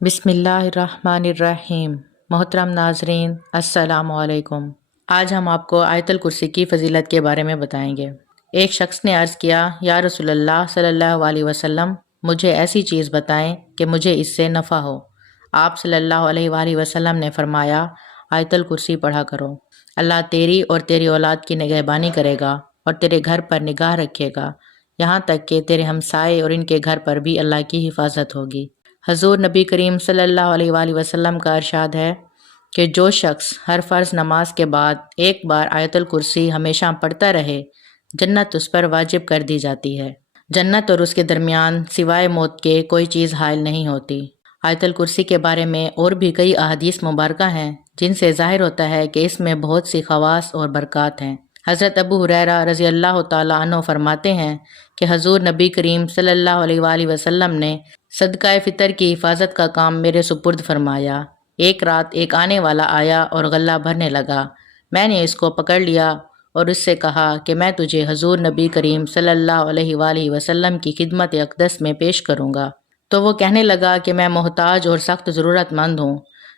بسم اللہ الرحمن الرحیم۔ محترم ناظرین السلام علیکم۔ آج ہم آپ کو آیت الکرسی کی فضیلت کے بارے میں بتائیں گے۔ ایک شخص نے عرض کیا، یا رسول اللہ صلی اللہ علیہ وسلم، مجھے ایسی چیز بتائیں کہ مجھے اس سے نفع ہو۔ آپ صلی اللہ علیہ وآلہ وسلم نے فرمایا، آیت الکرسی پڑھا کرو۔ اللہ تیری اور تیری اولاد کی نگہبانی کرے گا اور تیرے گھر پر نگاہ رکھے گا، یہاں تک کہ تیرے ہمسائے اور ان کے گھر پر بھی اللہ کی حفاظت ہوگی۔ حضور نبی کریم صلی اللہ علیہ وآلہ وسلم کا ارشاد ہے کہ جو شخص ہر فرض نماز کے بعد ایک بار آیت الکرسی ہمیشہ پڑھتا رہے، جنت اس پر واجب کر دی جاتی ہے۔ جنت اور اس کے درمیان سوائے موت کے کوئی چیز حائل نہیں ہوتی۔ آیت الکرسی کے بارے میں اور بھی کئی احادیث مبارکہ ہیں جن سے ظاہر ہوتا ہے کہ اس میں بہت سی خواص اور برکات ہیں۔ حضرت ابو ہریرہ رضی اللہ تعالیٰ عنہ فرماتے ہیں کہ حضور نبی کریم صلی اللہ علیہ وآلہ وسلم نے صدقہ فطر کی حفاظت کا کام میرے سپرد فرمایا۔ ایک رات ایک آنے والا آیا اور غلہ بھرنے لگا۔ میں نے اس کو پکڑ لیا اور اس سے کہا کہ میں تجھے حضور نبی کریم صلی اللہ علیہ وآلہ وسلم کی خدمت اقدس میں پیش کروں گا۔ تو وہ کہنے لگا کہ میں محتاج اور سخت ضرورت مند ہوں،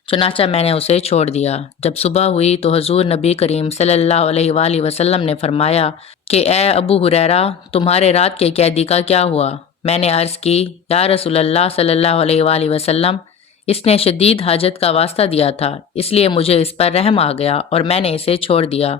چنانچہ میں نے اسے چھوڑ دیا۔ جب صبح ہوئی تو حضور نبی کریم صلی اللہ علیہ وآلہ وسلم نے فرمایا کہ اے ابو ہریرہ، تمہارے رات کے قیدی کا کیا ہوا؟ میں نے عرض کی، یا رسول اللہ صلی اللہ علیہ وآلہ وسلم، اس نے شدید حاجت کا واسطہ دیا تھا، اس لیے مجھے اس پر رحم آ گیا اور میں نے اسے چھوڑ دیا۔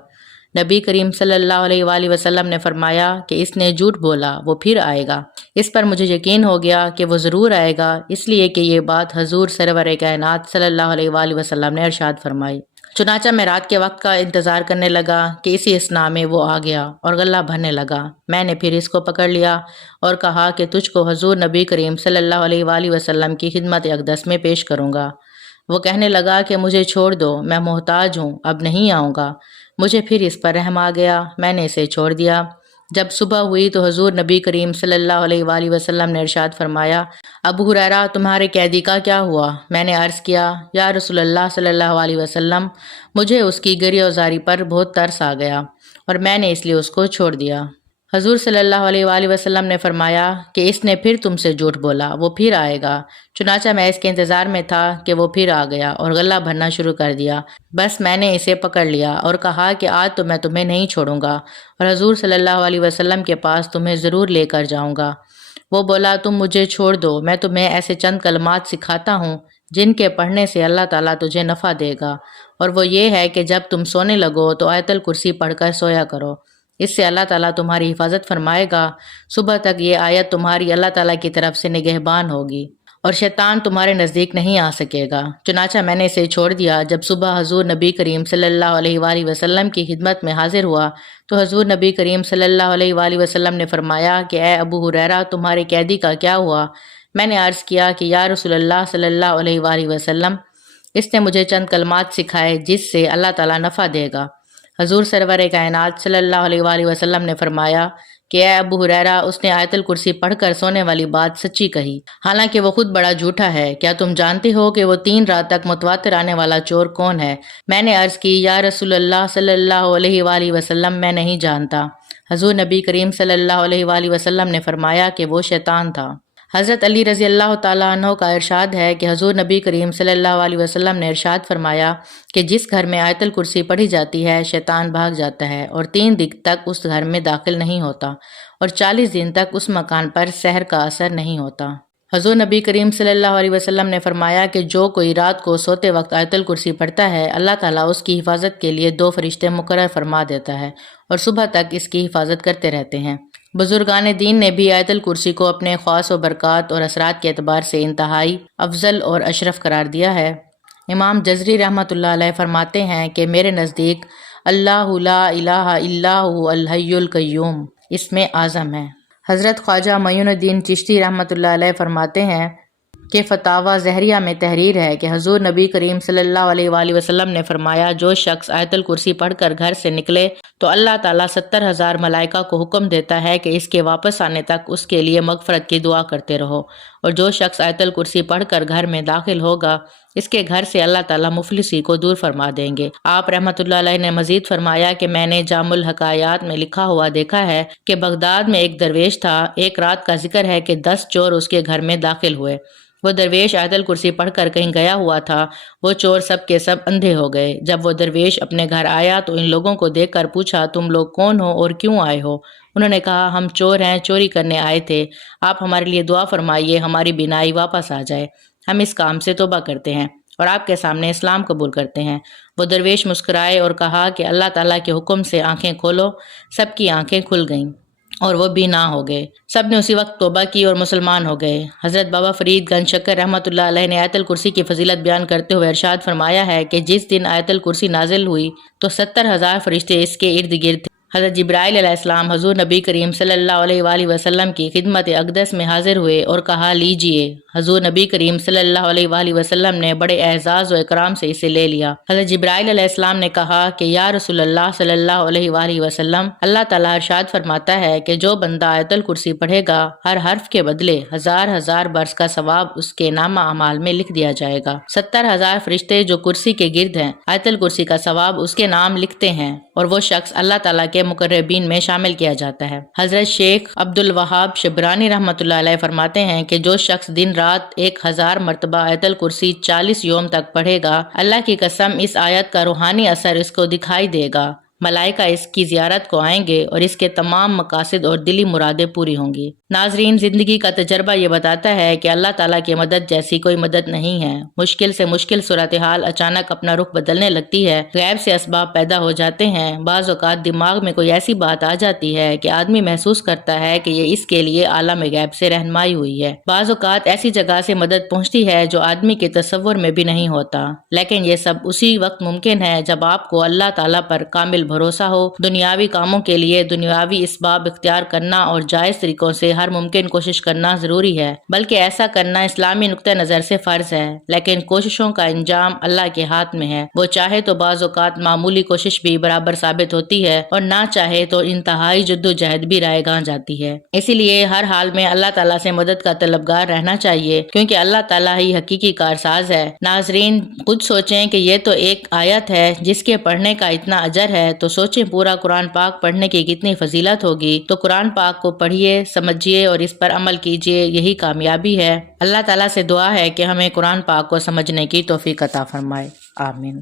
نبی کریم صلی اللہ علیہ وآلہ وسلم نے فرمایا کہ اس نے جھوٹ بولا، وہ پھر آئے گا۔ اس پر مجھے یقین ہو گیا کہ وہ ضرور آئے گا، اس لیے کہ یہ بات حضور سرور کائنات صلی اللہ علیہ وآلہ وسلم نے ارشاد فرمائی۔ چنانچہ میں رات کے وقت کا انتظار کرنے لگا کہ اسی اثناء میں وہ آ گیا اور غلہ بھرنے لگا۔ میں نے پھر اس کو پکڑ لیا اور کہا کہ تجھ کو حضور نبی کریم صلی اللہ علیہ وآلہ وسلم کی خدمت اقدس میں پیش کروں گا۔ وہ کہنے لگا کہ مجھے چھوڑ دو، میں محتاج ہوں، اب نہیں آؤں گا۔ مجھے پھر اس پر رحم آ گیا، میں نے اسے چھوڑ دیا۔ جب صبح ہوئی تو حضور نبی کریم صلی اللہ علیہ وآلہ وسلم نے ارشاد فرمایا، ابو ہریرہ، تمہارے قیدی کا کیا ہوا؟ میں نے عرض کیا، یا رسول اللہ صلی اللہ علیہ وسلم، مجھے اس کی گری و زاری پر بہت ترس آ گیا اور میں نے اس لیے اس کو چھوڑ دیا۔ حضور صلی اللہ علیہ وآلہ وسلم نے فرمایا کہ اس نے پھر تم سے جھوٹ بولا، وہ پھر آئے گا۔ چنانچہ میں اس کے انتظار میں تھا کہ وہ پھر آ گیا اور غلہ بھرنا شروع کر دیا۔ بس میں نے اسے پکڑ لیا اور کہا کہ آج تو میں تمہیں نہیں چھوڑوں گا اور حضور صلی اللہ علیہ وسلم کے پاس تمہیں ضرور لے کر جاؤں گا۔ وہ بولا، تم مجھے چھوڑ دو، میں تمہیں ایسے چند کلمات سکھاتا ہوں جن کے پڑھنے سے اللہ تعالیٰ تجھے نفع دے گا، اور وہ یہ ہے کہ جب تم سونے لگو تو آیت الکرسی پڑھ کر سویا کرو، اس سے اللہ تعالیٰ تمہاری حفاظت فرمائے گا۔ صبح تک یہ آیت تمہاری اللہ تعالیٰ کی طرف سے نگہبان ہوگی اور شیطان تمہارے نزدیک نہیں آ سکے گا۔ چنانچہ میں نے اسے چھوڑ دیا۔ جب صبح حضور نبی کریم صلی اللہ علیہ وآلہ وسلم کی خدمت میں حاضر ہوا تو حضور نبی کریم صلی اللہ علیہ وآلہ وسلم نے فرمایا کہ اے ابو ہریرہ، تمہارے قیدی کا کیا ہوا؟ میں نے عرض کیا کہ یا رسول اللہ صلی اللہ علیہ وآلہ وسلم، اس نے مجھے چند کلمات سکھائے جس سے اللہ تعالیٰ نفع دے گا۔ حضور سرور کائنات صلی اللہ علیہ وآلہ وسلم نے فرمایا کہ اے ابو ہریرہ، اس نے آیت الکرسی پڑھ کر سونے والی بات سچی کہی، حالانکہ وہ خود بڑا جھوٹا ہے۔ کیا تم جانتے ہو کہ وہ 3 رات تک متواتر آنے والا چور کون ہے؟ میں نے عرض کی، یا رسول اللہ صلی اللہ علیہ وآلہ وسلم، میں نہیں جانتا۔ حضور نبی کریم صلی اللہ علیہ وآلہ وسلم نے فرمایا کہ وہ شیطان تھا۔ حضرت علی رضی اللہ تعالیٰ عنہ کا ارشاد ہے کہ حضور نبی کریم صلی اللہ علیہ وسلم نے ارشاد فرمایا کہ جس گھر میں آیت الکرسی پڑھی جاتی ہے، شیطان بھاگ جاتا ہے اور 3 دن تک اس گھر میں داخل نہیں ہوتا اور 40 دن تک اس مکان پر سحر کا اثر نہیں ہوتا۔ حضور نبی کریم صلی اللہ علیہ وسلم نے فرمایا کہ جو کوئی رات کو سوتے وقت آیت الکرسی پڑھتا ہے، اللہ تعالیٰ اس کی حفاظت کے لیے 2 فرشتے مقرر فرما دیتا ہے اور صبح تک اس کی حفاظت کرتے رہتے ہیں۔ بزرگان دین نے بھی آیت الکرسی کو اپنے خواص و برکات اور اثرات کے اعتبار سے انتہائی افضل اور اشرف قرار دیا ہے۔ امام جزری رحمۃ اللہ علیہ فرماتے ہیں کہ میرے نزدیک اللہ لا الہ الا هو الحی القیوم اسم اعظم ہے۔ حضرت خواجہ معین الدین چشتی رحمۃ اللہ علیہ فرماتے ہیں کہ فتاویٰ زہریہ میں تحریر ہے کہ حضور نبی کریم صلی اللہ علیہ وآلہ وسلم نے فرمایا، جو شخص آیت الکرسی پڑھ کر گھر سے نکلے تو اللہ تعالیٰ 70,000 ملائکہ کو حکم دیتا ہے کہ اس کے واپس آنے تک اس کے لیے مغفرت کی دعا کرتے رہو، اور جو شخص آیت الکرسی پڑھ کر گھر میں داخل ہوگا اس کے گھر سے اللہ تعالیٰ مفلسی کو دور فرما دیں گے۔ آپ رحمۃ اللہ علیہ نے مزید فرمایا کہ میں نے جامع الحکایات میں لکھا ہوا دیکھا ہے کہ بغداد میں ایک درویش تھا، ایک رات کا ذکر ہے کہ 10 چور اس کے گھر میں داخل ہوئے۔ وہ درویش آیت الکرسی پڑھ کر کہیں گیا ہوا تھا، وہ چور سب کے سب اندھے ہو گئے۔ جب وہ درویش اپنے گھر آیا تو ان لوگوں کو دیکھ کر پوچھا، تم لوگ کون ہو اور کیوں آئے ہو؟ انہوں نے کہا، ہم چور ہیں، چوری کرنے آئے تھے، آپ ہمارے لیے دعا فرمائیے ہماری بینائی واپس آ جائے، ہم اس کام سے توبہ کرتے ہیں اور آپ کے سامنے اسلام قبول کرتے ہیں۔ وہ درویش مسکرائے اور کہا کہ اللہ تعالیٰ کے حکم سے آنکھیں کھولو۔ سب کی آنکھیں کھل گئیں اور وہ بینا ہو گئے۔ سب نے اسی وقت توبہ کی اور مسلمان ہو گئے۔ حضرت بابا فرید گنج شکر رحمۃ اللہ علیہ نے آیت الکرسی کی فضیلت بیان کرتے ہوئے ارشاد فرمایا ہے کہ جس دن آیت الکرسی نازل ہوئی تو 70,000 فرشتے اس کے ارد گرد تھے۔ حضرت جبرائیل علیہ السلام حضور نبی کریم صلی اللہ علیہ وآلہ وسلم کی خدمت اقدس میں حاضر ہوئے اور کہا، لیجئے۔ حضور نبی کریم صلی اللہ علیہ وآلہ وسلم نے بڑے اعزاز و اکرام سے اسے لے لیا۔ حضرت جبرائیل علیہ السلام نے کہا کہ یا رسول اللہ صلی اللہ علیہ وآلہ وسلم، اللہ تعالیٰ ارشاد فرماتا ہے کہ جو بندہ آیت الکرسی پڑھے گا، ہر حرف کے بدلے 1000 برس کا ثواب اس کے نامہ اعمال میں لکھ دیا جائے گا۔ 70,000 فرشتے جو کرسی کے گرد ہیں، آیت الکرسی کا ثواب اس کے نام لکھتے ہیں اور وہ شخص اللہ تعالیٰ کے مقربین میں شامل کیا جاتا ہے۔ حضرت شیخ عبد الوہاب شبرانی رحمۃ اللہ علیہ فرماتے ہیں کہ جو شخص دن رات 1000 مرتبہ آیت الکرسی 40 یوم تک پڑھے گا، اللہ کی قسم اس آیت کا روحانی اثر اس کو دکھائی دے گا، ملائکہ اس کی زیارت کو آئیں گے اور اس کے تمام مقاصد اور دلی مرادیں پوری ہوں گی۔ ناظرین، زندگی کا تجربہ یہ بتاتا ہے کہ اللہ تعالیٰ کی مدد جیسی کوئی مدد نہیں ہے۔ مشکل سے مشکل صورتحال اچانک اپنا رخ بدلنے لگتی ہے، غیب سے اسباب پیدا ہو جاتے ہیں، بعض اوقات دماغ میں کوئی ایسی بات آ جاتی ہے کہ آدمی محسوس کرتا ہے کہ یہ اس کے لیے عالم غیب سے رہنمائی ہوئی ہے۔ بعض اوقات ایسی جگہ سے مدد پہنچتی ہے جو آدمی کے تصور میں بھی نہیں ہوتا، لیکن یہ سب اسی وقت ممکن ہے جب آپ کو اللہ تعالیٰ پر کامل بھروسہ ہو۔ دنیاوی کاموں کے لیے دنیاوی اسباب اختیار کرنا اور جائز طریقوں سے ہر ممکن کوشش کرنا ضروری ہے، بلکہ ایسا کرنا اسلامی نقطہ نظر سے فرض ہے، لیکن کوششوں کا انجام اللہ کے ہاتھ میں ہے۔ وہ چاہے تو بعض اوقات معمولی کوشش بھی برابر ثابت ہوتی ہے اور نہ چاہے تو انتہائی جدوجہد بھی رائے گاں جاتی ہے۔ اسی لیے ہر حال میں اللہ تعالیٰ سے مدد کا طلبگار رہنا چاہیے، کیونکہ اللہ تعالیٰ ہی حقیقی کارساز ہے۔ ناظرین، خود سوچیں کہ یہ تو ایک آیت ہے جس کے پڑھنے کا اتنا اجر ہے، تو سوچیں پورا قرآن پاک پڑھنے کی کتنی فضیلت ہوگی۔ تو قرآن پاک کو پڑھیے، سمجھیے اور اس پر عمل کیجیے، یہی کامیابی ہے۔ اللہ تعالیٰ سے دعا ہے کہ ہمیں قرآن پاک کو سمجھنے کی توفیق عطا فرمائے۔ آمین۔